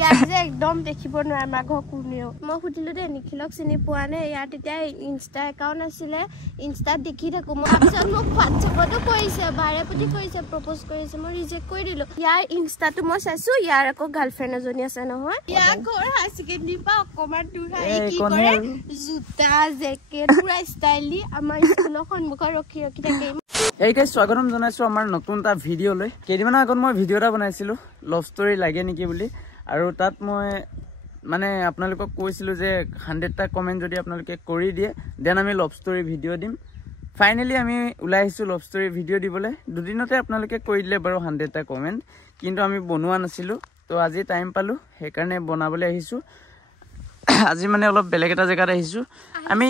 ইয়াত যে একদম দেখিব নোৱাৰে মাঘ কোনেও মই সুধিলো দে নিখিলক চিনি পোৱা নে ইয়াত এতিয়া ইনষ্টা একাউণ্ট আছিলে ইনষ্টাত দেখি থাকো মই তাৰপিছত মোক হোৱাটছএপতো কৰিছে বাৰে প্ৰতি কৰিছে প্ৰপ'জ কৰিছে মই ৰিজেক্ট কৰি দিলো ইয়াৰ ইনষ্টাটো মই চাইছো ইয়াৰ আকৌ গাৰ্লফ্ৰেণ্ড এজনী আছে নহয় ইয়াৰ ঘৰ হাই ছেকেণ্ডেৰী পৰা অকমান দূৰ কি কৰে জোতা জেকেট পুৰা ষ্টাইলি আমাৰ স্কুলৰ সন্মুখত ৰখি থাকে এই গাইজ স্বাগতম জনাইছো আমাৰ নতুন এটা ভিডিঅ' লৈ কেইদিনমান আগত মই ভিডিঅ' এটা বনাইছিলো লভ ষ্টৰী লাগে নেকি বুলি আৰু তাত মই মানে আপোনালোকক কৈছিলো যে 100টা কমেন্ট যদি আপোনালোকে কৰি দিয়ে দেন আমি লভ ষ্টৰী ভিডিঅ' দিম ফাইনেলি আমি ওলাই আহিছো লভ ষ্টৰী ভিডিঅ' দিবলৈ দুদিনতে আপোনালোকে কৰি দিলে বাৰু 100টা কমেন্ট কিন্তু আমি বনোৱা নাছিলো তো আজি টাইম পালো সেইকাৰণে বনাবলৈ আহিছো আজি মানে অলপ বেলেগ এটা জেগাত আহিছো আমি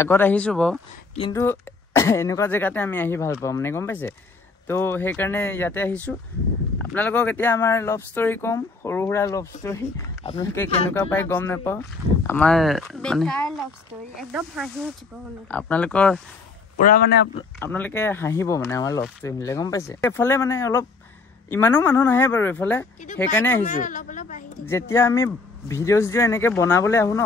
আগত আহিছো বাৰু কিন্তু এনেকুৱা জেগাতে আমি আহি ভাল পাওঁ মানে গম পাইছে তো সেইকাৰণে ইয়াতে আহিছো আপোনালোকক এতিয়া আমাৰ লভ ষ্টৰী কম সৰু সুৰা লভ ষ্টৰী আপোনালোকে কেনেকুৱা পাই গম নাপাওঁ আমাৰ মানে লভ ষ্টৰী একদম হাঁহি উঠিব আপোনালোকৰ পুৰা মানে আপোনালোকে হাঁহিব মানে আমাৰ লভ ষ্টৰী মিলে গম পাইছে এফালে মানে অলপ ইমানো মানুহ নাহে বাৰু এফালে সেইকাৰণে আহিছো যেতিয়া আমি ভিডিঅ'জ দিও এনেকে বনাবলৈ আহো ন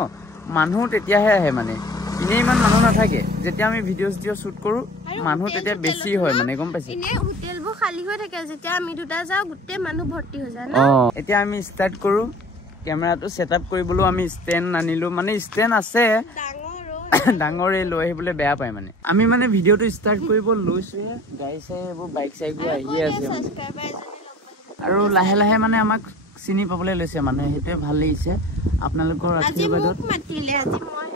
মানুহ তেতিয়াহে আহে মানে ইনে ইমান মানুহ নাথাকে যেতিয়া আমি ভিডিঅ'জ দিও শ্বুট কৰো মানুহ তেতিয়া বেছি হয় মানে গম পাইছে ইনে হোটেলবোৰ খালী হৈ থাকে যেতিয়া আমি দুটা যাও গুটে মানুহ ভৰ্তি হৈ যায় ন এতিয়া আমি ষ্টাৰ্ট কৰো কেমেৰাটো সেটআপ কৰিবলৈ আমি ষ্টেণ্ড আনিলো মানে ষ্টেণ্ড আছে ডাঙৰে লৈ আহিবলৈ বেয়া পায় মানে আমি মানে ভিডিঅ'টো ষ্টাৰ্ট কৰিব লৈছো গাড়ী চাই এইবোৰ বাইক চাইকবোৰ আহিয়ে আছে আৰু লাহে লাহে মানে আমাক চিনি পাবলৈ লৈছে মানুহে সেইটোৱে ভাল লাগিছে আপোনালোকৰ আশীৰ্বাদত মাতিলে আজি মই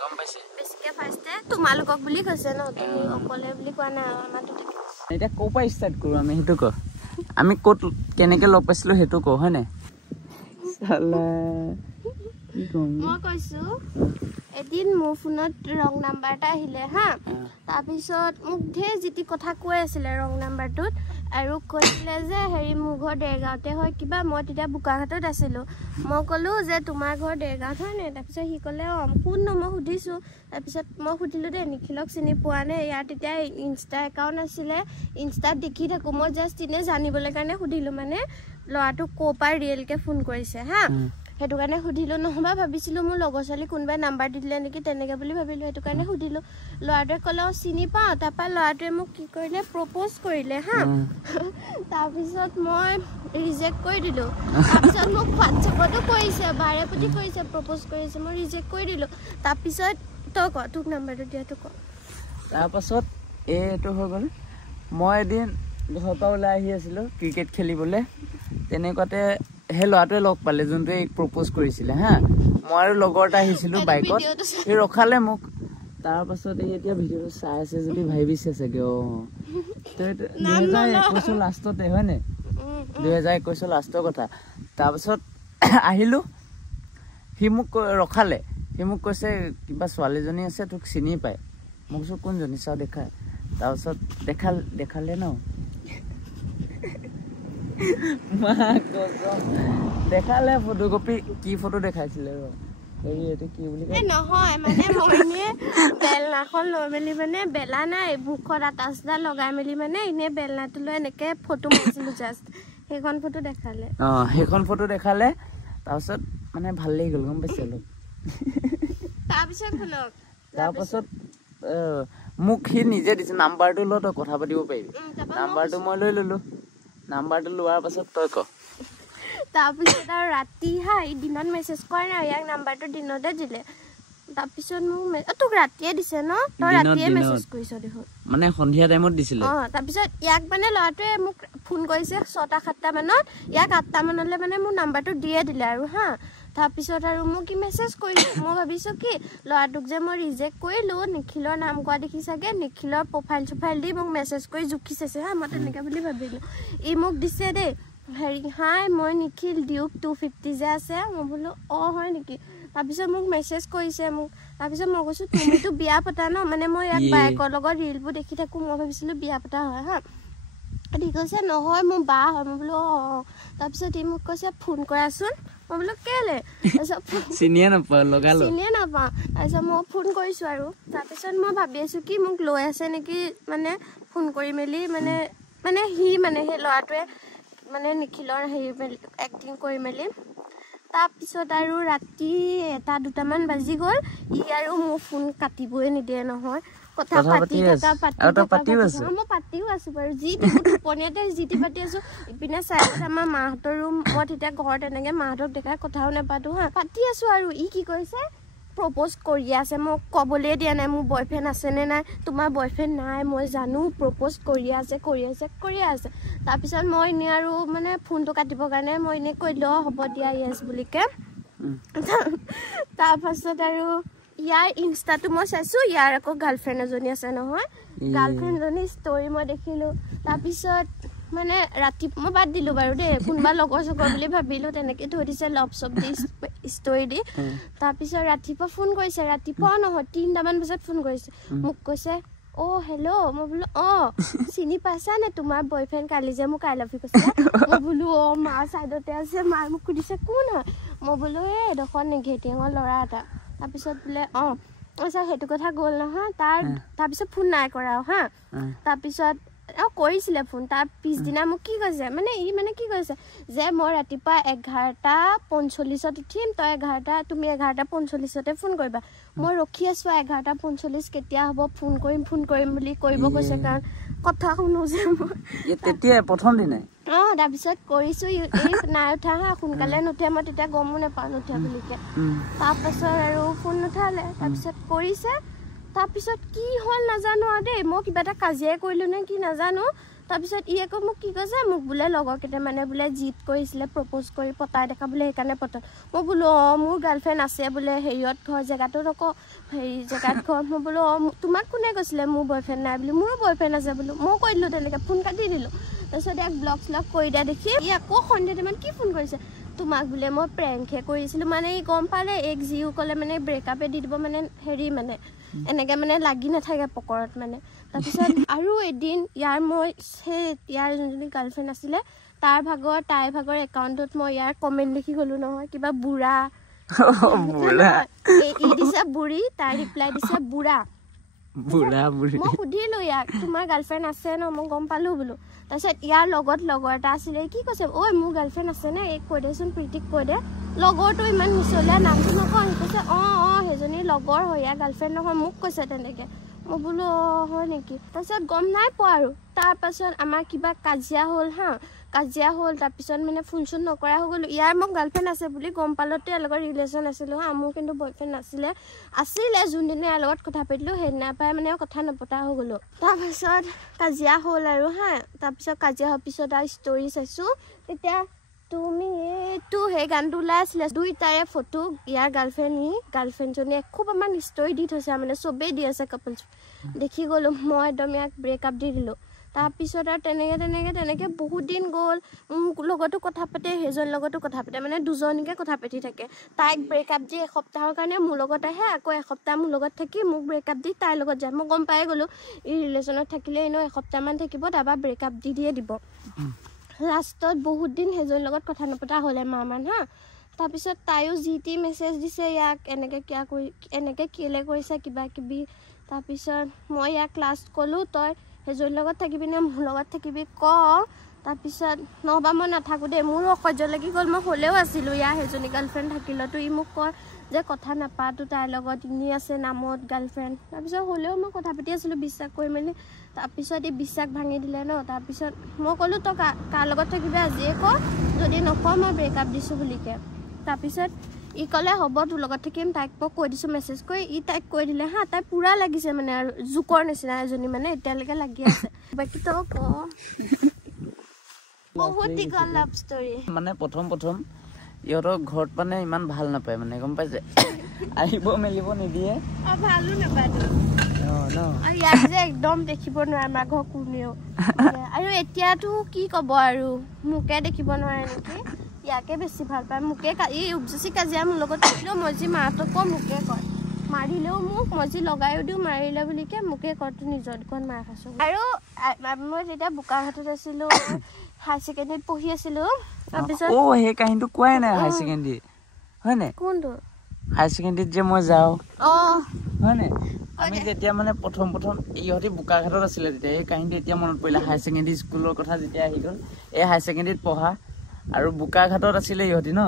গম পাইছে বেছিকে ফাৰ্ষ্টে তোমালোকক বুলি কৈছে ন তুমি অকলে বুলি কোৱা না আমাৰ দুটা এতিয়া ক'ৰ পৰা ষ্টাৰ্ট কৰো আমি সেইটো ক আমি ক'ত কেনেকে লগ পাইছিলো সেইটো ক হয় নাই সালা কি কম মই কৈছো এদিন মোৰ ফোনত ৰং নাম্বাৰ এটা আহিলে হা তাৰপিছত মোক ঢেৰ জিতি কথা কৈ আছিলে ৰং নাম্বাৰটোত আৰু কৈছিলে যে হেৰি মোৰ ঘৰ দেৰগাঁৱতে হয় কিবা মই তেতিয়া বোকাঘাটত আছিলোঁ মই ক'লোঁ যে তোমাৰ ঘৰ দেৰগাঁৱত হয় নে তাৰপিছত সি ক'লে কোন ন মই সুধিছোঁ তাৰপিছত মই সুধিলোঁ দেই নিখিলক চিনি পোৱা নে ইয়াত তেতিয়া ইনষ্টা একাউণ্ট আছিলে ইনষ্টাত দেখি থাকোঁ মই জাষ্ট এনেই জানিবলৈ কাৰণে সুধিলোঁ মানে ল'ৰাটোক ক'ৰ পৰা ৰিয়েলকৈ ফোন কৰিছে হা সেইটো কাৰণে সুধিলোঁ নহ'বা ভাবিছিলোঁ মোৰ লগৰ ছোৱালী কোনোবাই নাম্বাৰ দি দিলে নেকি তেনেকৈ বুলি ভাবিলোঁ সেইটো কাৰণে সুধিলোঁ ল'ৰাটোৱে ক'লে চিনি পাওঁ তাৰপৰা ল'ৰাটোৱে মোক কি কৰিলে প্ৰপ'জ কৰিলে হা তাৰপিছত মই ৰিজেক্ট কৰি দিলোঁ তাৰপিছত মোক হোৱাটছএপতো কৰিছে বাৰে প্ৰতি কৰিছে প্ৰপ'জ কৰিছে মই ৰিজেক্ট কৰি দিলোঁ তাৰপিছত তই ক তোক নাম্বাৰটো দিয়াটো ক তাৰপাছত এইটো হৈ গ'ল মই এদিন ঘৰৰ পৰা ওলাই আহি আছিলোঁ ক্ৰিকেট খেলিবলৈ তেনেকুৱাতে সেই ল'ৰাটোৱে লগ পালে যোনটোৱে প্ৰপ'জ কৰিছিলে হা মই আৰু লগৰ এটা আহিছিলোঁ বাইকত সি ৰখালে মোক তাৰপাছত এই এতিয়া ভিডিঅ'টো চাই আছে যদি ভাবিছে চাগে 2021 লাষ্টতে হয় নে 2021 লাষ্টৰ কথা তাৰপাছত আহিলোঁ সি মোক ৰখালে সি মোক কৈছে কিবা ছোৱালীজনী আছে তোক চিনি পায় মোক কৈছোঁ কোনজনী চাওঁ দেখাই তাৰপাছত দেখালে ন দেখালে ফটোকপি কি ফটো দেখাইছিলে হেৰি এইটো কি বুলি কয় নহয় মানে মই বেলনাখন লৈ মেলি মানে বেলা নাই মুখত আটাচডাল লগাই মেলি মানে এনেই বেলনাটো লৈ এনেকে ফটো মাৰিছিলোঁ জাষ্ট সেইখন ফটো দেখালে সেইখন ফটো দেখালে তাৰপিছত মানে ভাল লাগি গ'ল গম পাইছে অলপ তাৰপাছত মোক সি নিজে দিছে নাম্বাৰটো লৈ তই কথা পাতিব পাৰিবি নাম্বাৰটো মই লৈ ল'লো নাম্বাৰটো লোৱাৰ পাছত তই ক তাৰপিছত আৰু ৰাতি দিনত মেছেজ কৰা নাই ইয়াক নাম্বাৰটো দিনতে দিলে তাৰপিছত মোক তোক ৰাতিয়ে দিছে ন তই ৰাতিয়ে মেছেজ কৰিছ দেখোন মানে সন্ধিয়া টাইমত দিছিলে তাৰপিছত ইয়াক মানে ল'ৰাটোৱে মোক ফোন কৰিছে 6টা-7টা মানত ইয়াক 8টা মানলৈ মানে মোৰ নাম্বাৰটো দিয়ে দিলে আৰু হা তাৰপিছত আৰু মোক কি মেছেজ কৰিলোঁ মই ভাবিছোঁ কি ল'ৰাটোক যে মই ৰিজেক্ট কৰিলোঁ নিখিলৰ নাম কোৱা দেখি চাগে নিখিলৰ প্ৰফাইল চোফাইল দি মোক মেছেজ কৰি জুখি চাইছে হা মই তেনেকৈ বুলি ভাবিলোঁ ই মোক দিছে দেই হেৰি হাই মই নিখিল ডিউক 250 যে আছে মই বোলো হয় নেকি তাৰপিছত মোক মেছেজ কৰিছে মোক তাৰপিছত মই কৈছোঁ তুমিতো বিয়া পতা ন মানে মই ইয়াক বাইকৰ লগত ৰিলবোৰ দেখি থাকোঁ মই ভাবিছিলোঁ বিয়া পতা হয় হা ঠিক কৈছে নহয় মোৰ বা হয় মই বোলো তাৰপিছত ই মোক কৈছে ফোন কৰাচোন মই বোলো কেলে তাৰপিছত চিনিয়ে নাপাওঁ তাৰপিছত মই ফোন কৰিছোঁ আৰু তাৰপিছত মই ভাবি আছোঁ কি মোক লৈ আছে নেকি মানে ফোন কৰি মেলি মানে সি মানে সেই ল'ৰাটোৱে মানে নিখিলৰ হেৰি এক্টিং কৰি মেলি তাৰপিছত আৰু ৰাতি 1-2টামান বাজি গ'ল ই আৰু মোৰ ফোন কাটিবই নিদিয়ে নহয় কথা পাতি মই পাতিও আছো বাৰু যি টোপনিয়াতে যিটি পাতি আছো ইপিনে চাইডত আমাৰ মাহঁতৰ ৰুম মই তেতিয়া ঘৰত এনেকে মাহঁতক দেখাই কথাও নাপাতো হা পাতি আছো আৰু ই কি কৰিছে প্ৰপ'জ কৰি আছে মোক ক'বলৈ দিয়া নাই মোৰ বয়ফ্ৰেণ্ড আছেনে নাই তোমাৰ বয়ফ্ৰেণ্ড নাই মই জানো প্ৰপ'জ কৰি আছে তাৰপিছত মই এনে আৰু মানে ফোনটো কাটিবৰ কাৰণে মই এনে কৈলো হ'ব দিয়া য়েছ বুলিকে তাৰপাছত আৰু ইয়াৰ ইনষ্টাটো মই চাইছো ইয়াৰ আকৌ গাৰ্লফ্ৰেণ্ড এজনী আছে নহয় গাৰ্লফ্ৰেণ্ডজনী ষ্টৰি মই দেখিলো তাৰপিছত মানে ৰাতি মই বাদ দিলো বাৰু দেই কোনোবা লগৰ চগৰ বুলি ভাবিলো তেনেকে থৈ দিছে লভ চব দি ষ্টৰি দি তাৰপিছত ৰাতিপুৱা ফোন কৰিছে ৰাতিপুৱা নহয় 3টামান বজাত ফোন কৰিছে মোক কৈছে অ হেল্ল' মই বোলো অ চিনি পাইছা নে তোমাৰ বয়ফ্ৰেণ্ড কালি যে মোক আই লাভ ইউ কৈছে মই বোলো অ মা চাইডতে আছে মায়ে মোক সুধিছে কোন হয় মই বোলো এই এডোখৰ নেঘেটিঙৰ ল'ৰা এটা তাৰপিছত বোলে অ আচ্ছা সেইটো কথা গ'ল নহয় তাৰপিছত ফোন নাই কৰা হা তাৰপিছত কৰিছিলে ফোন তাৰ পিছদিনা মোক কি কৈছে মানে ই মানে কি কৈছে যে মই ৰাতিপুৱা 11:45 উঠিম তই তুমি 11:45 ফোন কৰিবা মই ৰখি আছো 11:45 কেতিয়া হ'ব ফোন কৰিম বুলি কৰিব কৈছে কাৰণ কথা শুনো যে মই তেতিয়া প্ৰথম দিনাই তাৰপিছত কৰিছো এই নাই উঠা হা সোনকালে নুঠে মই তেতিয়া গমো নাপাওঁ নুঠে বুলিকে তাৰপাছত আৰু ফোন নুঠালে তাৰপিছত কৰিছে তাৰপিছত কি হ'ল নাজানো আৰু দেই মই কিবা এটা কাজিয়াই কৰিলো নে কি নাজানো তাৰপিছত ই আকৌ মোক কি কৈছে মোক বোলে লগৰ কেইটামানে বোলে জিত কৰিছিলে প্ৰপ'জ কৰি পতাই দেখা বোলে সেইকাৰণে পতাই মই বোলো মোৰ গাৰ্লফ্ৰেণ্ড আছে বোলে হেৰিয়ত ঘৰ জেগাটোত আকৌ হেৰি জেগাত ঘৰ মই বোলো তোমাক কোনে কৈছিলে মোৰ বয়ফ্ৰেণ্ড নাই বুলি মোৰো বয়ফ্ৰেণ্ড আছে বোলো মই কৈ দিলোঁ তেনেকৈ ফোন কাটি দিলোঁ তাৰপিছত ইয়াক ব্লগ কৰি দিয়া দেখি ই আকৌ সন্ধিয়া টাইমত কি ফোন কৰিছে তোমাক বোলে মই প্ৰেংকহে কৰিছিলোঁ মানে ই গম পালে এক জিও ক'লে মানে ব্ৰেকআপে দি দিব মানে হেৰি মানে এনেকৈ মানে লাগি নাথাকে পকৰত মানে তাৰপিছত আৰু এদিন ইয়াৰ যোনজনী গাৰ্লফ্ৰেণ্ড আছিলে তাইৰ ভাগৰ একাউণ্টত মই ইয়াৰ কমেণ্ট দেখি গ'লো নহয় কিবা বুঢ়া ই দিছে বুঢ়ী তাই ৰিপ্লাই দিছে বুঢ়া মই সুধিলো ইয়াক তোমাৰ গাৰ্লফ্ৰেণ্ড আছে ন মই গম পালো বোলো তাৰপিছত ইয়াৰ লগত লগৰ এটা আছিলে কি কৈছে ঐ মোৰ গাৰ্লফ্ৰেণ্ড আছে নে এক কৈ দেচোন প্ৰীতিক কৈ দে লগৰটো ইমান মিছলীয়া নামটো নকওঁ সি কৈছে সেইজনী লগৰ হয় ইয়াৰ গাৰ্লফ্ৰেণ্ড নহয় মোক কৈছে তেনেকৈ মই বোলো হয় নেকি তাৰপিছত গম নাই পোৱা আৰু তাৰপাছত আমাৰ কিবা কাজিয়া হ'ল তাৰপিছত মানে ফোন চোন নকৰা হৈ গ'লো ইয়াৰ মোক গাৰ্লফ্ৰেণ্ড আছে বুলি গম পালতে ইয়াৰ লগত ৰিলেশ্যন আছিলোঁ মোৰ কিন্তু বয়ফ্ৰেণ্ড আছিলে যোনদিনা ইয়াৰ লগত কথা পাতিলোঁ সেইদিনাৰ পৰাই মানে কথা নপতা হৈ গ'লো তাৰপাছত কাজিয়া হ'ল আৰু তাৰপিছত কাজিয়া হোৱাৰ পিছত আৰু ষ্টৰি চাইছোঁ তেতিয়া তুমি এইটো সেই গানটো ওলাই আছিলে দুইটাৰে ফটো ইয়াৰ গাৰ্লফ্ৰেণ্ডজনীয়ে খুব আমাৰ ষ্টৰি দি থৈছে মানে চবেই দি আছে কাপলছ দেখি গ'লোঁ মই একদম ইয়াক ব্ৰেকআপ দি দিলোঁ তাৰপিছত আৰু তেনেকৈ বহুত দিন গ'ল মোৰ লগতো কথা পাতে সেইজনীৰ লগতো কথা পাতে মানে দুজনীকে কথা পাতি থাকে তাইক ব্ৰেকআপ দি এসপ্তাহৰ কাৰণে মোৰ লগত আহে আকৌ এসপ্তাহ মোৰ লগত থাকি মোক ব্ৰেকআপ দি তাইৰ লগত যায় মই গম পাই গ'লোঁ ই ৰিলেশ্যনত থাকিলে এনেও এসপ্তাহমান থাকিব তাৰপৰা ব্ৰেকআপ দিয়ে দিব লাষ্টত বহুত দিন সেইজনীৰ লগত কথা নপতা হ'লে মাহমান তাৰপিছত তাইও যি টি মেছেজ দিছে ইয়াক এনেকৈ কেলে কৰিছে কিবা কিবি তাৰপিছত মই ইয়াক লাষ্ট ক'লোঁ তই সেইজনীৰ লগত থাকিবি নে মোৰ লগত থাকিবি তাৰপিছত নহবা মই নাথাকোঁ দেই মোৰো অসহ্য লাগি গ'ল মই হ'লেও আছিলোঁ ইয়াৰ সেইজনী গাৰ্লফ্ৰেণ্ড থাকিলেতো ই মোক কয় যে কথা নাপাতো তাইৰ লগত এনেই আছে নামত গাৰ্লফ্ৰেণ্ড তাৰপিছত হ'লেও মই কথা পাতি আছিলোঁ বিশ্বাস কৰি মেলি তাৰপিছত এই বিশ্বাস ভাঙি দিলে ন তাৰপিছত মই ক'লোঁ তই কাৰ লগত থাকিবি আজিয়ে ক যদি নকওঁ মই ব্ৰেকআপ দিছোঁ বুলিকে তাৰপিছত ই ক'লে হ'ব তোৰ লগত থাকিম তাইক মই কৈ দিছোঁ মেছেজ কৰি ই তাইক কৈ দিলে তাই পূৰা লাগিছে মানে আৰু জোকৰ নিচিনা এজনী মানে এতিয়ালৈকে লাগি আছে বাকী তই ক বহুত দীঘল লাভ ষ্টৰি মানে প্ৰথম ইহঁতৰ ঘৰত মানে ইমান ভাল নাপায় মানে গম পাইছে আহিব মেলিব নিদিয়ে ভালো নাপায় ইয়াক যে একদম দেখিব নোৱাৰে আমাৰ ঘৰ কোনেও আৰু এতিয়াতো কি ক'ব আৰু মোকে দেখিব নোৱাৰে নেকি ইয়াকে বেছি ভাল পায় মোকে এই উপজচি কাজিয়া মোৰ লগত থাকিলেও মই যি মাহঁতক কওঁ মোকে কয় মাৰিলেও মোক মই যি লগাইও দিওঁ মাৰিলে বুলিকে মোকে কয় তোৰ নিজৰ দোকান মাৰ খাইছোঁ আৰু মই যেতিয়া বোকাখাটত আছিলোঁ হায়াৰ ছেকেণ্ডেৰীত পঢ়ি আছিলোঁ তাৰপিছত সেই কাহিনীটো কোৱাই নাই হায়াৰ ছেকেণ্ডেৰী হয় নাই কোনটো হায়াৰ ছেকেণ্ডেৰীত যে মই যাওঁ হয় নাই আমি যেতিয়া মানে প্ৰথম ইহঁতি বোকাঘাটত আছিলে তেতিয়া এই কাহিনীটো এতিয়া মনত পৰিলে হাই ছেকেণ্ডেৰী স্কুলৰ কথা যেতিয়া আহি গ'ল এই হাই ছেকেণ্ডেৰীত পঢ়া আৰু বোকাঘাটত আছিলে ইহঁতি ন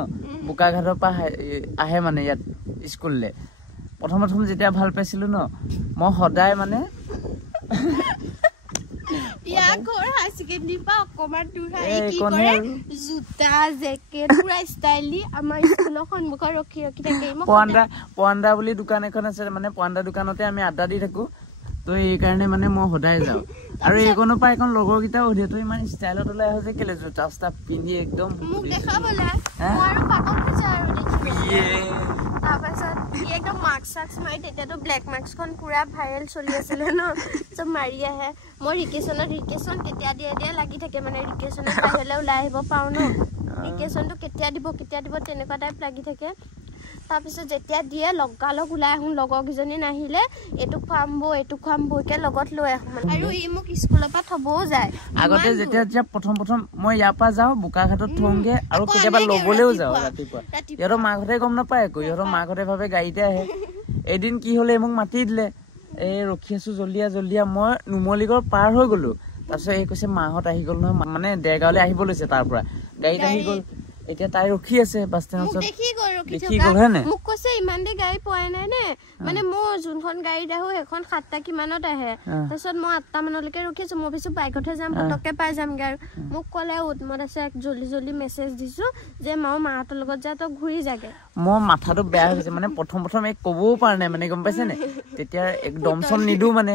বোকাঘাটৰ পৰা আহে মানে ইয়াত স্কুললৈ প্ৰথম যেতিয়া ভাল পাইছিলোঁ ন মই সদায় মানে পৱাণ্ডা বুলি দোকান এখন আছে মানে পৱাণ্ডা দোকানতে আমি আড্ডা দি থাকো তো এইকাৰণে মানে মই সদায় যাওঁ আৰু এইকণৰ পৰা এখন লগৰকেইটাও সুধে তই ইমান ষ্টাইলত ওলাই আহ যে কেলে জোতা চোতা পিন্ধি একদম একদম মাস্ক চাস্ক মাৰি তেতিয়াতো ব্লেক মাস্কখন পুৰা ভাইৰেল চলি আছিলে ন চব মাৰি আহে মই ৰিকেশ্যন তেতিয়া দিয়া লাগি থাকে মানে ৰিকেশ্যনত বাহিৰলৈ ওলাই আহিব পাৰো ন ৰিকেশ্যনটো কেতিয়া দিব তেনেকুৱা টাইপ লাগি থাকে তাৰপিছত যেতিয়া দিয়ে লগালগ ওলাই আহোঁ লগৰকেইজনী নাহিলে এইটো খুৱাম বৌকে লগত লৈ আহোঁ মানে আৰু ই মোক স্কুলৰ পৰা থবও যায় আগতে যেতিয়া প্ৰথম মই ইয়াৰ পৰা যাওঁ বোকাঘাটত থওঁগে আৰু কেতিয়াবা ল'বলৈও যাওঁ ৰাতিপুৱা ইহঁতৰ মাকহঁতে গম নাপায় আকৌ ইহঁতৰ মাকহঁতে ভাবে গাড়ীতে আহে এদিন কি হ'লে মোক মাতি দিলে এই ৰখি আছো জল্দিয়া মই নুমলীগড় পাৰ হৈ গ'লো তাৰপিছত এই কৈছে মাহঁত আহি গ'ল নহয় মানে দেৰগাঁৱলৈ আহিব লৈছে তাৰ পৰা গাড়ীত আহি গ'ল এতিয়া তাই ৰখি আছে বাছ ষ্টেণ্ডত দেখি গ'ল হয় নাই মোক কৈছে ইমান দেৰি গাড়ী পোৱাই নাই নে মানে মোৰ যোনখন গাড়ীত আহো সেইখন 7টা কিমানত আহে তাৰপিছত মই 8টা মানলৈকে ৰখি আছো মই ভাবিছো বাইকতহে যাম পটককে পাই যামগে আৰু মোক ক'লে উৎমত আছে এক জল্দি মেছেজ দিছো যে মাহঁতৰ লগত যা তই ঘূৰি যাগে মই মাথাটো বেয়া হৈ গৈছে মানে প্ৰথম এই ক'বও পৰা নাই মানে গম পাইছে নে তেতিয়া একদম চম নিদো মানে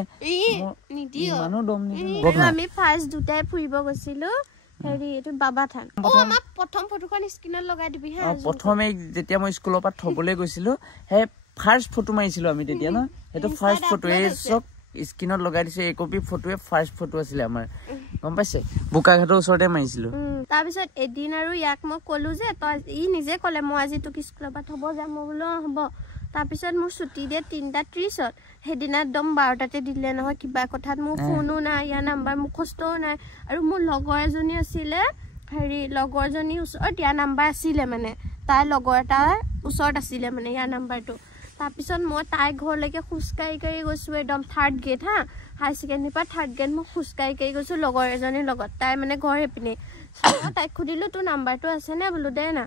ইমানো দম নিদো আমি ফাৰ্ষ্ট দুটাই ফুৰিব গৈছিলো হেৰি এইটো বাবা থান আমাক প্ৰথম ফটোখন স্ক্ৰীনত লগাই দিবি হা প্ৰথমে যেতিয়া মই স্কুলৰ পৰা থবলৈ গৈছিলো সেই ফাৰ্ষ্ট ফটো মাৰিছিলো আমি তেতিয়া ন সেইটো ফাৰ্ষ্ট ফটো এই চব স্ক্ৰীনত লগাই দিছো এই কপি ফটোৱে ফাৰ্ষ্ট ফটো আছিলে আমাৰ গম পাইছে বোকাঘাটৰ ওচৰতে মাৰিছিলো তাৰপিছত এদিন আৰু ইয়াক মই ক'লো যে তই ই নিজে ক'লে মই আজি তোক স্কুলৰ পৰা থব যাম মই বোলো হ'ব তাৰপিছত মোৰ ছুটি দিয়ে 3:30 সেইদিনা একদম 12টাতে দিলে নহয় কিবা কথাত মোৰ ফোনো নাই ইয়াৰ নাম্বাৰ মুখস্থও নাই আৰু মোৰ লগৰ এজনী আছিলে হেৰি লগৰজনী ওচৰত ইয়াৰ নাম্বাৰ আছিলে মানে তাইৰ লগৰ এটাৰ ওচৰত আছিলে মানে ইয়াৰ নাম্বাৰটো তাৰপিছত মই তাইৰ ঘৰলৈকে খোজকাঢ়ি গৈছোঁ একদম 3rd গেট হা হাই ছেকেণ্ডেৰীৰ পৰা 3rd গেট মই খোজকাঢ়ি গৈছোঁ লগৰ এজনীৰ লগত তাই মানে ঘৰ সেইপিনে তাইক সুধিলোঁ তোৰ নাম্বাৰটো আছেনে বোলো দে না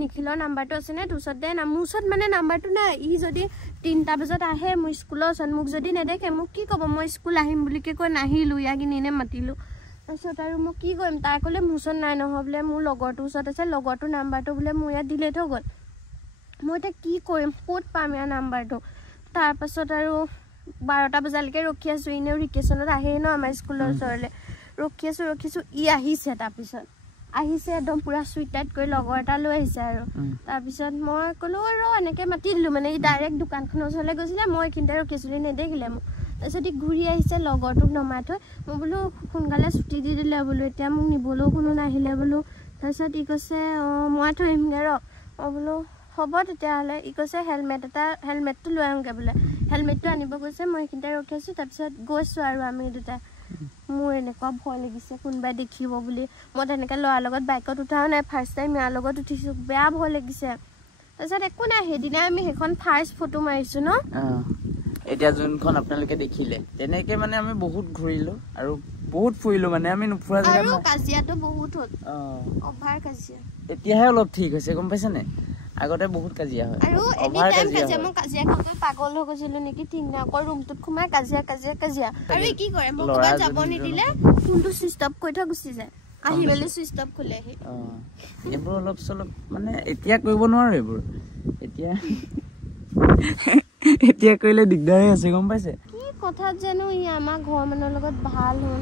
নিখিলৰ নাম্বাৰটো আছেনে তোৰ ওচৰত দে না মোৰ ওচৰত মানে নাম্বাৰটো নাই ই যদি 3টা বজাত আহে মোৰ স্কুলৰ ওচৰত মোক যদি নেদেখে মোক কি ক'ব মই স্কুল আহিম বুলিকে কৈ নাহিলোঁ ইয়াক এনেই মাতিলোঁ তাৰপিছত আৰু মই কি কৰিম তাই ক'লে মোৰ ওচৰত নাই নহয় বোলে মোৰ লগৰটোৰ ওচৰত আছে লগৰটোৰ নাম্বাৰটো বোলে মোৰ ইয়াত ডিলেট হৈ গ'ল মই এতিয়া কি কৰিম ক'ত পাম ইয়াৰ নাম্বাৰটো তাৰপাছত আৰু 12টা বজালৈকে ৰখি আছোঁ এনেও ৰিকেশ্যনত আহেই ন আমাৰ স্কুলৰ ওচৰলৈ ৰখিছোঁ ই আহিছে তাৰপিছত আহিছে একদম পুৰা চুইট টাইট কৰি লগৰ এটা লৈ আহিছে আৰু তাৰপিছত মই ক'লো আৰু এনেকৈ মাতি দিলোঁ মানে ই ডাইৰেক্ট দোকানখনৰ ওচৰলৈ গৈছিলে মই এইখিনিতে ৰখিছিলোঁ নেদেখিলে মোক তাৰপিছত ই ঘূৰি আহিছে লগৰটোক নমাই থৈ মই বোলো সোনকালে ছুটি দি দিলে বোলো এতিয়া মোক নিবলৈও কোনো নাহিলে বোলো তাৰপিছত ই কৈছে মই থৈ আহিমগৈ ৰ মই বোলো হ'ব তেতিয়াহ'লে ই কৈছে হেলমেটটো লৈ আহোঁগৈ বোলে হেলমেটটো আনিব গৈছে মই সেইখিনিতে ৰখি আছোঁ তাৰপিছত গৈছোঁ আৰু আমি দুটা মোৰ এনেকুৱা ভয় লাগিছে কোনোবাই দেখিব বুলি মই তেনেকৈ ল'ৰাৰ লগত বাইকত উঠাও নাই ফাৰ্ষ্ট টাইম ইয়াৰ লগত উঠিছোঁ বেয়া ভয় লাগিছে তাৰপিছত একো নাই সেইদিনাই আমি সেইখন ফাৰ্ষ্ট ফটো মাৰিছোঁ ন এতিয়া যোনখন আপোনালোকে দেখিলে তেনেকে মানে আমি বহুত ঘূৰিলো আৰু বহুত ফুৰিলো মানে আমি নুফুৰা জেগা আৰু কাজিয়াটো বহুত হ'ল অভাৰ কাজিয়া এতিয়াহে অলপ ঠিক হৈছে গম পাইছে নে আগতে বহুত কাজিয়া হয় আৰু এনি টাইম কাজিয়া মই কাজিয়া কৰি পাগল হৈ গৈছিলো নেকি ঠিক নাই আকৌ ৰুমটোত সোমাই কাজিয়া আৰু কি কৰে মোক ক'ৰবাত যাব নিদিলে ফোনটো ছুইচ অফ কৰি থৈ গুচি যায় আহি মেলি ছুইচ অফ খোলেহি এইবোৰ অলপ চলপ মানে এতিয়া কৰিব নোৱাৰো এইবোৰ এতিয়া কৰিলে দিগদাৰেই আছে গম পাইছে কি কথাত জানো ই আমাৰ ঘৰৰ মানুহৰ লগত ভাল হ'ল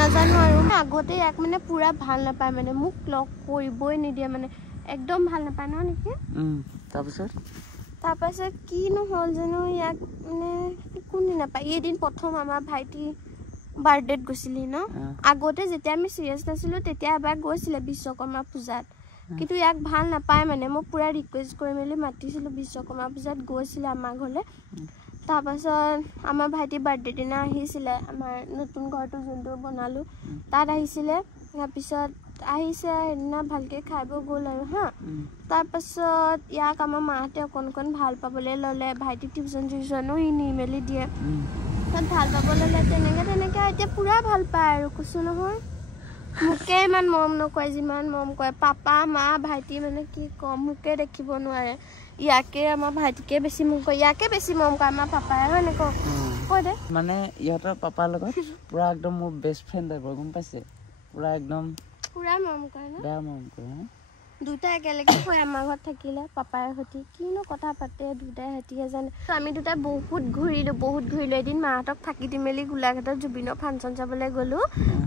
নাজানো আৰু আগতে ইয়াক মানে পুৰা ভাল নাপায় মানে মোক লগ কৰিবই নিদিয়ে মানে একদম ভাল নাপায় ন নেকি তাৰপাছত কিনো হ'ল জানো ইয়াক মানে কোনে নাপায় এদিন প্ৰথম আমাৰ ভাইটি বাৰ্থডেত গৈছিলি ন আগতে যেতিয়া আমি চিৰিয়াছ নাছিলোঁ তেতিয়া এবাৰ গৈছিলে বিশ্বকৰ্মা পূজাত কিন্তু ইয়াক ভাল নাপায় মানে মই পুৰা ৰিকুৱেষ্ট কৰি মেলি মাতিছিলোঁ বিশ্বকৰ্মা পূজাত গৈছিলে আমাৰ ঘৰলৈ তাৰপাছত আমাৰ ভাইটি বাৰ্থডে দিনা আহিছিলে আমাৰ নতুন ঘৰটো যোনটো বনালোঁ তাত আহিছিলে তাৰপিছত আহিছে সেইদিনা ভালকে খাব গ'ল আৰু হা তাৰপাছত ইয়াক আমাৰ মাহঁতে অকণ ভাল পাবলৈ ল'লে ভাইটি টিউচনো সি নি মেলি দিয়ে তাত ভাল পাব ল'লে তেনেকে এতিয়া পুৰা ভাল পায় আৰু কৈছো নহয় মোকে ইমান মৰম নকৰে যিমান মৰম কৰে পাপা মা ভাইটি মানে কি কম মোকে দেখিব নোৱাৰে ইয়াকে আমাৰ ভাইটিকে বেছি মৰম কৰে ইয়াকে বেছি মৰম কৰে আমাৰ পাপাই হয় নে কৈ দে মানে ইহঁতৰ পাপাৰ লগত পুৰা একদম মোৰ বেষ্ট ফ্ৰেণ্ড টাইপৰ গম পাইছে পুৰা একদম পুৰা মৰম কৰে ন বেয়া মৰম কৰে দুটা একেলগে হৈ আমাৰ ঘৰত থাকিলে পাপাৰ সৈতে কিনো কথা পাতে দুটাই হেতিহে জানে আমি দুটাই বহুত ঘূৰিলো এদিন মাহঁতক থাকি দি মেলি গোলাঘাটত জুবিনৰ ফাংচন চাবলৈ গ'লো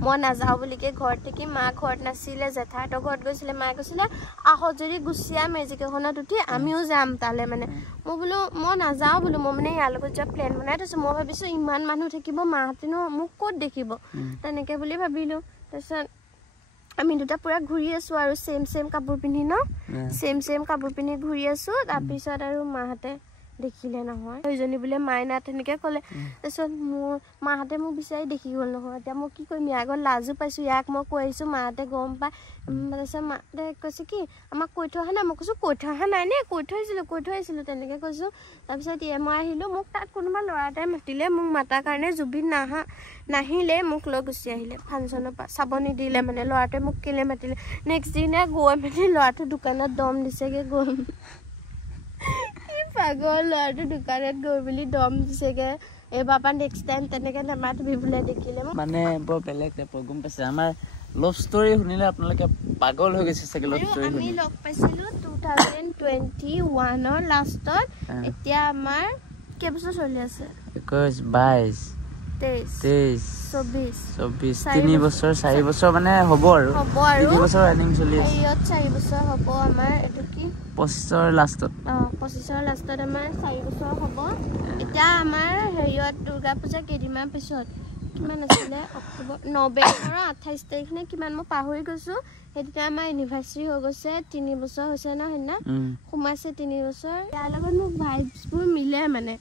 মই নাযাওঁ বুলিকে ঘৰত থাকি মা ঘৰত নাছিলে জেঠাইহঁতৰ ঘৰত গৈছিলে মায়ে কৈছিলে আহত যদি গুচিয়া মেজিক এখনত উঠি আমিও যাম তালে মানে মই বোলো মই নাযাওঁ বোলো মই মানে ইয়াৰ লগত যোৱা প্লেন বনাই থৈছো মই ভাবিছো ইমান মানুহ থাকিব মাহঁতেনো মোক ক'ত দেখিব তেনেকে বুলি ভাবিলো তাৰপিছত আমি দুটা পুৰা ঘূৰি আছো আৰু সেম কাপোৰ পিন্ধি ন সেম কাপোৰ পিন্ধি ঘূৰি আছো তাৰপিছত আৰু মাহঁতে দেখিলে নহয় সেইজনী বোলে মাইনা তেনেকে ক'লে তাৰপিছত মোৰ মাহঁতে মোক বিচাৰি দেখি গ'ল নহয় এতিয়া মই কি কৰিম ইয়াৰ আগত লাজো পাইছো ইয়াক মই কৈ আহিছো মাহঁতে গম পাই তাৰপিছত মাহঁতে কৈছে কি আমাক কৈ থৈ অহা নাই মই কৈছো কৈ থৈ অহা নাই নে কৈ থৈ আহিছিলো তেনেকে কৈছো তাৰপিছত মই আহিলো মোক তাত কোনোবা ল'ৰা এটাই মাতিলে মোক মাতাৰ কাৰণে জুবিন নাহিলে মোক লৈ গুচি আহিলে ফাংচনৰ পৰা চাব নিদিলে মানে ল'ৰাটোৱে মোক কেলে মাতিলে নেক্সট দিনা গৈ মেলি ল'ৰাটো দোকানত দম দিছেগে গৈ পাগল ল'ৰাটো দোকানত গৈ মেলি দম দিছেগে এইবাৰ পৰা নেক্সট টাইম তেনেকে নামাতিবি বোলে দেখিলে মানে বৰ বেলেগ টাইপৰ গম পাইছে আমাৰ লভ ষ্টৰী শুনিলে আপোনালোকে পাগল হৈ গৈছে চাগে লভ ষ্টৰী আমি লগ পাইছিলো 2021 লাষ্টত এতিয়া আমাৰ কেইবছৰ চলি আছে 21 22 23 3 বছৰ 4 বছৰ মানে হ'ব আৰু 3 বছৰ ৰানিং চলি আছে 4 বছৰ হ'ব আমাৰ এটো কি 25 লাষ্টত 25 লাষ্টত আমাৰ 4 বছৰ হ'ব এতিয়া আমাৰ হেৰিয়ত দুৰ্গা পূজা কেইদিনমান পিছত কিমান আছিলে অক্টোবৰ নৱেম্বৰৰ 28 তাৰিখ নে কিমান মই পাহৰি গৈছো হেতিয়া আমাৰ এনিভাৰ্সাৰী হৈ গৈছে 3 বছৰ হৈছে ন হেনা সোমাইছে 3 বছৰ ইয়াৰ লগত মোৰ ভাইবছবোৰ মিলে মানে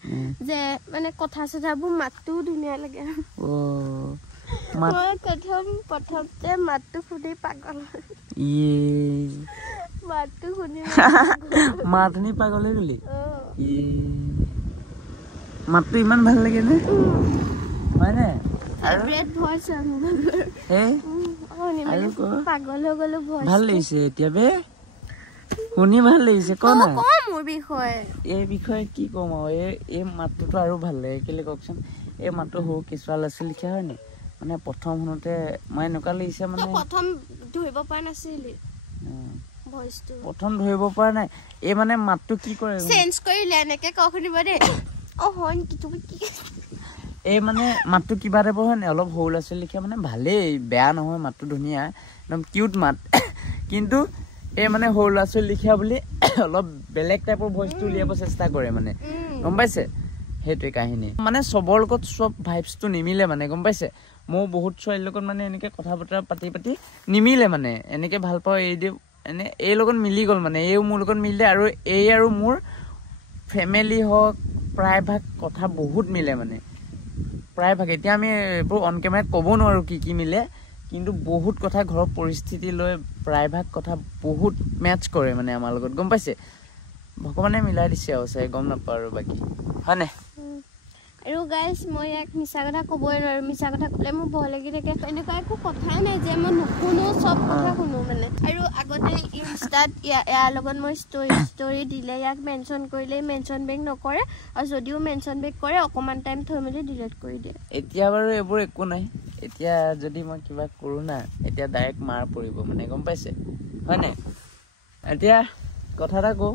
যে মানে কথা চথাবোৰ মাতটো ধুনীয়া লাগে মই প্ৰথমতে মাতটো শুনি পাগল মাতটো শুনি মাতনি পাগল হৈ গলি মাতটো ইমান ভাল লাগে নে হয়নে ফেভৰেট ভইচ পাগল হৈ গলো ভইচ ভাল লাগিছে এতিয়া বে শুনি ভাল লাগিছে ক না মোৰ বিষয়ে এই বিষয়ে কি কম আৰু এই মাতটোতো আৰু ভাল লাগে কেলে কওকচোন এই মাতটো সৰু কেঁচুৱা ল'ৰা লিখা হয় নি মানে প্ৰথম শুনোতে মই এনেকুৱা লাগিছে মানে প্ৰথম ধৰিব পৰা নাছিলি ভইচটো প্ৰথম ধৰিব পৰা নাই এই মানে মাতটো কি কৰে চেঞ্জ কৰিলে এনেকে ক শুনিব দে হয় নেকি তুমি কি এই মানে মাতটো কিবা টাইপৰ হয় নে অলপ সৰু ল'ৰা লিখা মানে ভালেই বেয়া নহয় মাতটো ধুনীয়া একদম কিউট মাত কিন্তু এই মানে সৰু ল'ৰা লিখা বুলি অলপ বেলেগ টাইপৰ ভইচটো উলিয়াব চেষ্টা কৰে মানে গম পাইছে সেইটোৱে কাহিনী মানে চবৰ লগত চব ভাইবছটো নিমিলে মানে গম পাইছে মই বহুত ছোৱালীৰ লগত মানে এনেকে কথা বতৰা পাতি নিমিলে মানে এনেকে ভাল পাওঁ এনে এই লগত মিলি গ'ল মানে এইও মোৰ লগত মিলিলে আৰু মোৰ ফেমিলি হওক প্ৰায়ভাগ কথা বহুত মিলে মানে প্ৰায়ভাগ এতিয়া আমি এইবোৰ অন কেমেৰাত ক'ব নোৱাৰো কি মিলে কিন্তু বহুত কথা ঘৰৰ পৰিস্থিতি লৈ প্ৰায়ভাগ কথা বহুত মেটচ কৰে মানে আমাৰ লগত গম পাইছে ভগৱানে মিলাই দিছে আৰু চাই গম নাপাওঁ আৰু বাকী হয়নে আৰু গাইজ মই ইয়াক মিছা কথা ক'বই নোৱাৰো মিছা কথা ক'লে মোৰ ভয় লাগি থাকে এনেকুৱা একো কথাই নাই যে মই নুশুনো চব কথা শুনো মানে আৰু আগতে ইনষ্টাত ইয়াৰ লগত মই ষ্টৰি দিলে ইয়াক মেনশ্যন কৰিলে মেনশ্যন বেক নকৰে আৰু যদিও মেনশ্যন বেক কৰে অকণমান টাইম থৈ মেলি ডিলিট কৰি দিয়ে এতিয়া বাৰু এইবোৰ একো নাই এতিয়া যদি মই কিবা কৰো না এতিয়া ডাইৰেক্ট মাৰ পৰিব মানে গম পাইছে হয় নাই এতিয়া কথা এটা কওঁ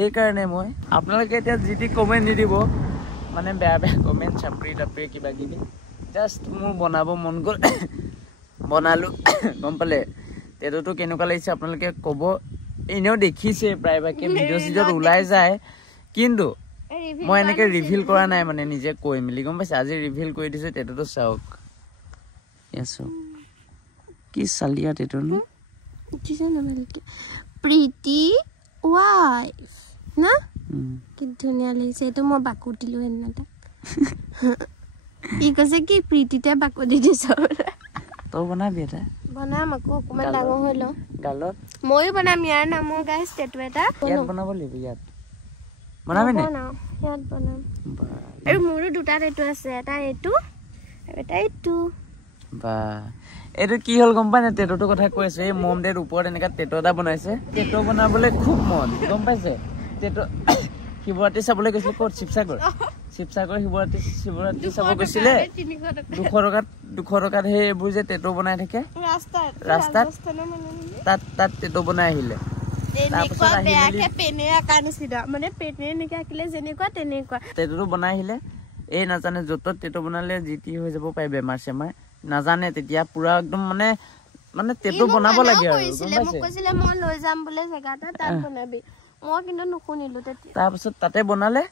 এই কাৰণে মই আপোনালোকে এতিয়া যি কমেণ্ট নিদিব মানে বেয়া কমেণ্ট চাপৰি কিবা কিবি জাষ্ট মোৰ বনাব মন গ'ল বনালো গম পালে তেতিয়াতো কেনেকুৱা লাগিছে আপোনালোকে ক'ব এনেও দেখিছে প্ৰায়ভাগে ভিডিঅ' চিডিঅ'ত ওলাই যায় কিন্তু মই এনেকে ৰিভিল কৰা নাই মানে নিজে কৈ মেলি গম পাইছে আজি ৰিভিল কৰি দিছো তেতিয়াতো চাওক কি চালিয়া তেটো ন প্ৰীতি ৱাইফ না কি ধুনীয়া লাগিছে এইটো মই বাকু দিলো এদিনতে ই কৈছে কি প্ৰীতিতে বাকু দি দিছ তই বনাবি এটা বনাম আকৌ অকমান ডাঙৰ হৈ লওঁ গালত ময়ো বনাম ইয়াৰ নামৰ গাইছ টেটু এটা ইয়াত বনাব লাগিব ইয়াত বনাবি নে ইয়াত বনাম আৰু মোৰো দুটা টেটু আছে এটা এইটো আৰু এটা এইটো বা এইটো কি হ'ল গম পাই নে টেটুটোৰ কথা কৈ আছো এই মম ডেৰ ওপৰত এনেকা টেটু এটা বনাইছে টেটু বনাবলৈ খুব মন গম পাইছে টেটু শিৱৰাত্ৰি চাবলৈ গৈছিলে ক'ত শিৱসাগৰ শিৱৰাত্ৰি চাব গৈছিলে 200 টকাত সেই এইবোৰ যে টেটু বনাই থাকে ৰাস্তাত তাত টেটু বনাই আহিলে টেটুটো বনাই আহিলে এই নাজানে য'ত টেটু বনালে যি টি হৈ যাব পাৰে বেমাৰ চেমাৰ নাজানে তেতিয়া পুৰা একদম মানে টেটু বনাব লাগে আৰু মই লৈ যাম বোলে জেগা এটা তাত বনাবি মই কিন্তু নুশুনিলো তেতিয়া তাৰপিছত তাতে বনালে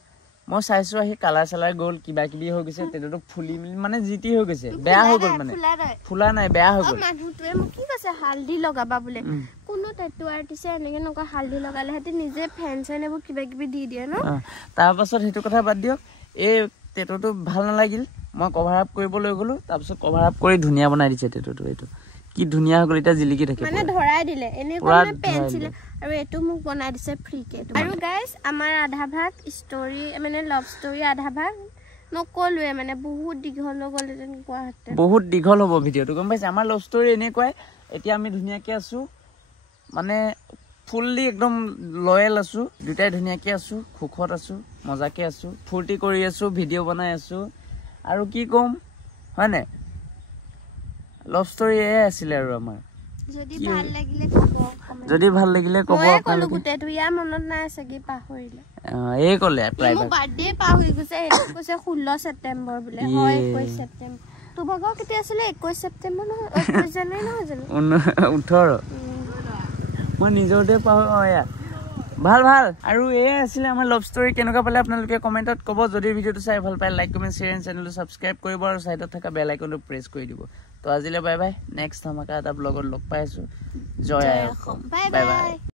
মই চাইছো আহি কালাৰ চালাৰ গ'ল কিবা কিবি হৈ গৈছে টেটুটো ফুলি মানে যি টি হৈ গৈছে বেয়া হৈ গ'ল মানে ফুলা নাই বেয়া হৈ গ'ল মানুহটোৱে মোক কি কৈছে হালধি লগাবা বোলে কোনো টেটু আৰ্টিষ্টে এনেকে নকয় হালধি লগালে সিহঁতে নিজে ফেন চেন এইবোৰ কিবা কিবি দি দিয়ে ন তাৰপাছত সেইটো কথা বাদ দিয়ক এই টেটুটো ভাল নালাগিল মই কভাৰ আপ কৰিব লৈ গ'লো তাৰপিছত কভাৰ আপ কৰি ধুনীয়া বনাই দিছে টেটুটো এইটো কি ধুনীয়া হৈ গ'ল এতিয়া জিলিকি থাকে মানে ধৰাই দিলে এনেকুৱা পেঞ্চিল আৰু এইটো মোক বনাই দিছে ফ্ৰীকে আৰু গাইজ আমাৰ আধা ভাগ ষ্টৰি মানে লাভ ষ্টৰি আধা ভাগ নকলোৱে মানে বহুত দীঘল হৈ গ'ল তেনেকুৱা হাতে বহুত দীঘল হ'ব ভিডিঅ'টো গম পাইছে আমাৰ লাভ ষ্টৰি এনেকুৱাই এতিয়া আমি ধুনীয়াকে আছো মানে ফুললি একদম লয়েল আছো দুটাই ধুনীয়াকে আছো খুখত আছো মজাকে আছো ফূৰ্তি কৰি আছো ভিডিঅ' বনাই আছো আৰু কি কম হয় নাই লাভ ষ্টৰি এ আছিলে আৰু আমাৰ যদি ভাল লাগিলে ক'ব মই ক'লো গুটেটো ইয়াৰ মনত নাই চাগে পাহৰিলে এই ক'লে প্ৰাইভেট মোৰ বাৰ্থডে পাহৰি গৈছে এইটো কৈছে 16 ছেপ্টেম্বৰ বোলে হয় 21 ছেপ্টেম্বৰ তো ভাগৰ কেতিয়া আছিলে 21 ছেপ্টেম্বৰ নহয় 21 জানুৱাৰী নহয় জানো 18 মই নিজৰতে পাহৰি ভাল আৰু এই আছিলে আমাৰ লাভ ষ্টৰি কেনেকুৱা পালে আপোনালোকে কমেণ্টত ক'ব যদি ভিডিঅ'টো চাই ভাল পায় লাইক কমেণ্ট শ্বেয়াৰ চেনেলটো ছাবস্ক্ৰাইব কৰিব আৰু সাইডত থকা বেল আইকনটো প্ৰেছ কৰি দিব তো আজিলৈ বাই বাই নেক্সট ধামাকা এটা ব্লগত লগ পাই আছো জয় অসম বাই বাই